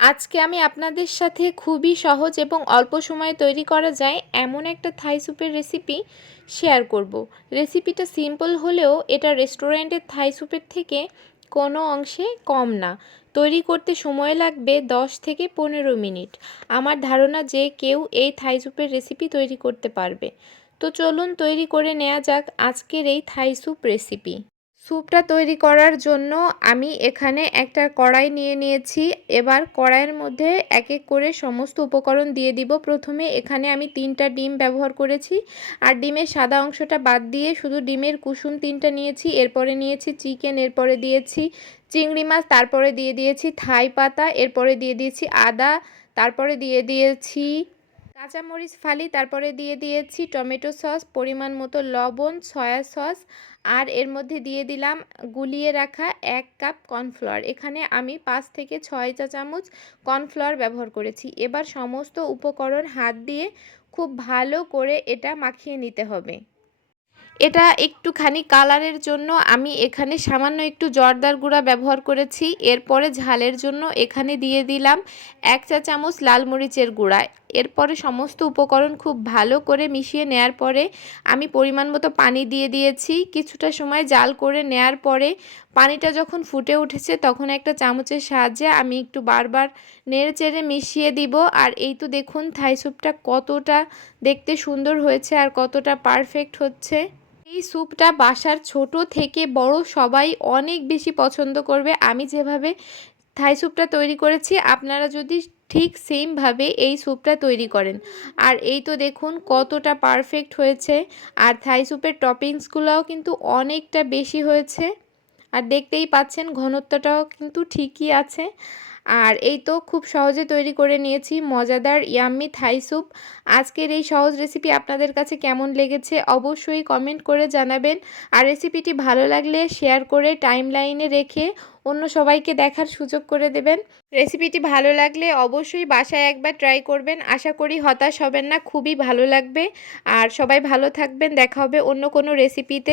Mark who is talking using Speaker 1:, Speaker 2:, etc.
Speaker 1: আজকে আমি আপনাদের সাথে খুবই সহজ এবং অল্প সময়ে তৈরি করা যায় এমন একটা থাই স্যুপের রেসিপি শেয়ার করব। রেসিপিটা সিম্পল হলেও এটা রেস্টুরেন্টের থাই স্যুপের থেকে কোনো অংশে কম না। তৈরি করতে সময় লাগবে 10 থেকে পনেরো মিনিট। আমার ধারণা যে কেউ এই থাই স্যুপের রেসিপি তৈরি করতে পারবে। তো চলুন তৈরি করে নেওয়া যাক আজকের এই থাই স্যুপ রেসিপি স্যুপটা তৈরি করার জন্য আমি এখানে একটা কড়াই নিয়ে নিয়েছি। এবার কড়াইয়ের মধ্যে এক এক করে সমস্ত উপকরণ দিয়ে দিব। প্রথমে এখানে আমি তিনটা ডিম ব্যবহার করেছি। আর ডিমের সাদা অংশটা বাদ দিয়ে শুধু ডিমের কুসুম তিনটা নিয়েছি। এরপরে নিয়েছি চিকেন, এরপরে দিয়েছি চিংড়ি মাছ, তারপরে দিয়ে দিয়েছি থাই পাতা, এরপরে দিয়ে দিয়েছি আদা, তারপরে দিয়ে দিয়েছি কাঁচামরিচ ফালি, তারপরে দিয়ে দিয়েছি টমেটো সস, পরিমাণ মতো লবণ, সয়া সস, আর এর মধ্যে দিয়ে দিলাম, গুলিয়ে রাখা এক কাপ কর্নফ্লাওয়ার। এখানে আমি পাঁচ থেকে ছয় চা চামচ কর্নফ্লাওয়ার ব্যবহার করেছি। এবার সমস্ত উপকরণ হাত দিয়ে খুব ভালো করে এটা মাখিয়ে নিতে হবে। এটা একটুখানি কালারের জন্য আমি এখানে সামান্য একটু জর্দার গুঁড়া ব্যবহার করেছি। এরপরে ঝালের জন্য এখানে দিয়ে দিলাম এক চা চামচ লাল মরিচের গুঁড়া। এরপরে সমস্ত উপকরণ খুব ভালো করে মিশিয়ে নেয়ার পরে আমি পরিমাণ মতো পানি দিয়ে দিয়েছি। কিছুটা সময় জাল করে নেয়ার পরে পানিটা যখন ফুটে উঠেছে তখন একটা চামচের সাহায্যে আমি একটু বারবার নেড়ে চেড়ে মিশিয়ে দিব। আর এই তো দেখুন, থাই স্যুপটা কতটা দেখতে সুন্দর হয়েছে আর কতটা পারফেক্ট হচ্ছে। এই স্যুপটা বাসার ছোট থেকে বড় সবাই অনেক বেশি পছন্দ করবে। আমি যেভাবে থাই স্যুপটা তৈরি করেছি। আপনারা যদি ঠিক সেমভাবে এই স্যুপটা তৈরি করেন। আর এই তো দেখুন কতটা পারফেক্ট হয়েছে। আর থাই স্যুপের টপিংসগুলোও কিন্তু অনেকটা বেশি হয়েছে। আর দেখতেই পাচ্ছেন ঘনত্বটাও কিন্তু ঠিকই আছে। আর এই তো খুব সহজে তৈরি করে নিয়েছি মজাদার ইয়াম্মি থাই স্যুপ। আজকের এই সহজ রেসিপি আপনাদের কাছে কেমন লেগেছে অবশ্যই কমেন্ট করে জানাবেন। আর রেসিপিটি ভালো লাগলে শেয়ার করে টাইম লাইনে রেখে অন্য সবাইকে দেখার সুযোগ করে দেবেন। রেসিপিটি ভালো লাগলে অবশ্যই বাসায় একবার ট্রাই করবেন। আশা করি হতাশ হবেন না, খুবই ভালো লাগবে। আর সবাই ভালো থাকবেন, দেখা হবে অন্য কোনো রেসিপিতে